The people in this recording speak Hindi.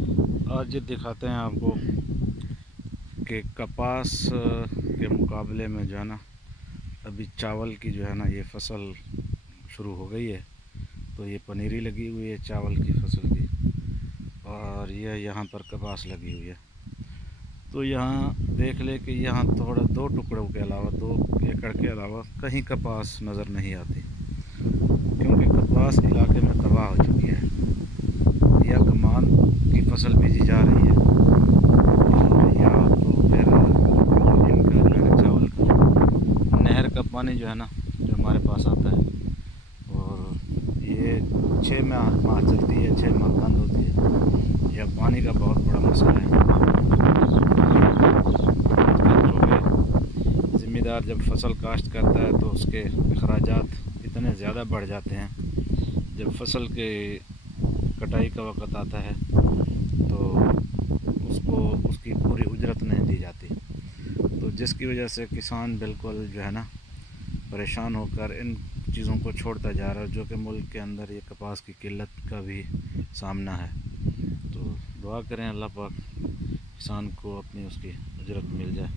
आज ये दिखाते हैं आपको कि कपास के मुकाबले में जो है ना अभी चावल की जो है ना ये फसल शुरू हो गई है। तो ये पनीरी लगी हुई है चावल की फसल की, और ये यहाँ पर कपास लगी हुई है। तो यहाँ देख ले कि यहाँ थोड़ा 2 टुकड़ों के अलावा 2 एकड़ के अलावा कहीं कपास नज़र नहीं आती, क्योंकि कपास इलाके में तबाह हो चुकी है। या कमान की फसल बीजी जा रही है, या तो फिर इनका जो है चावल का नहर का पानी जो है ना जो हमारे पास आता है, और ये 6 माह चलती है, 6 माह बंद होती है। यह पानी का बहुत बड़ा मसला है। ज़िम्मेदार जब फसल काश्त करता है तो उसके अखराजात इतने ज़्यादा बढ़ जाते हैं। जब फसल के कटाई का वक़्त आता है तो उसको उसकी पूरी उजरत नहीं दी जाती, तो जिसकी वजह से किसान बिल्कुल जो है ना परेशान होकर इन चीज़ों को छोड़ता जा रहा है, जो कि मुल्क के अंदर ये कपास की किल्लत का भी सामना है। तो दुआ करें अल्लाह पाक किसान को अपनी उसकी उजरत मिल जाए।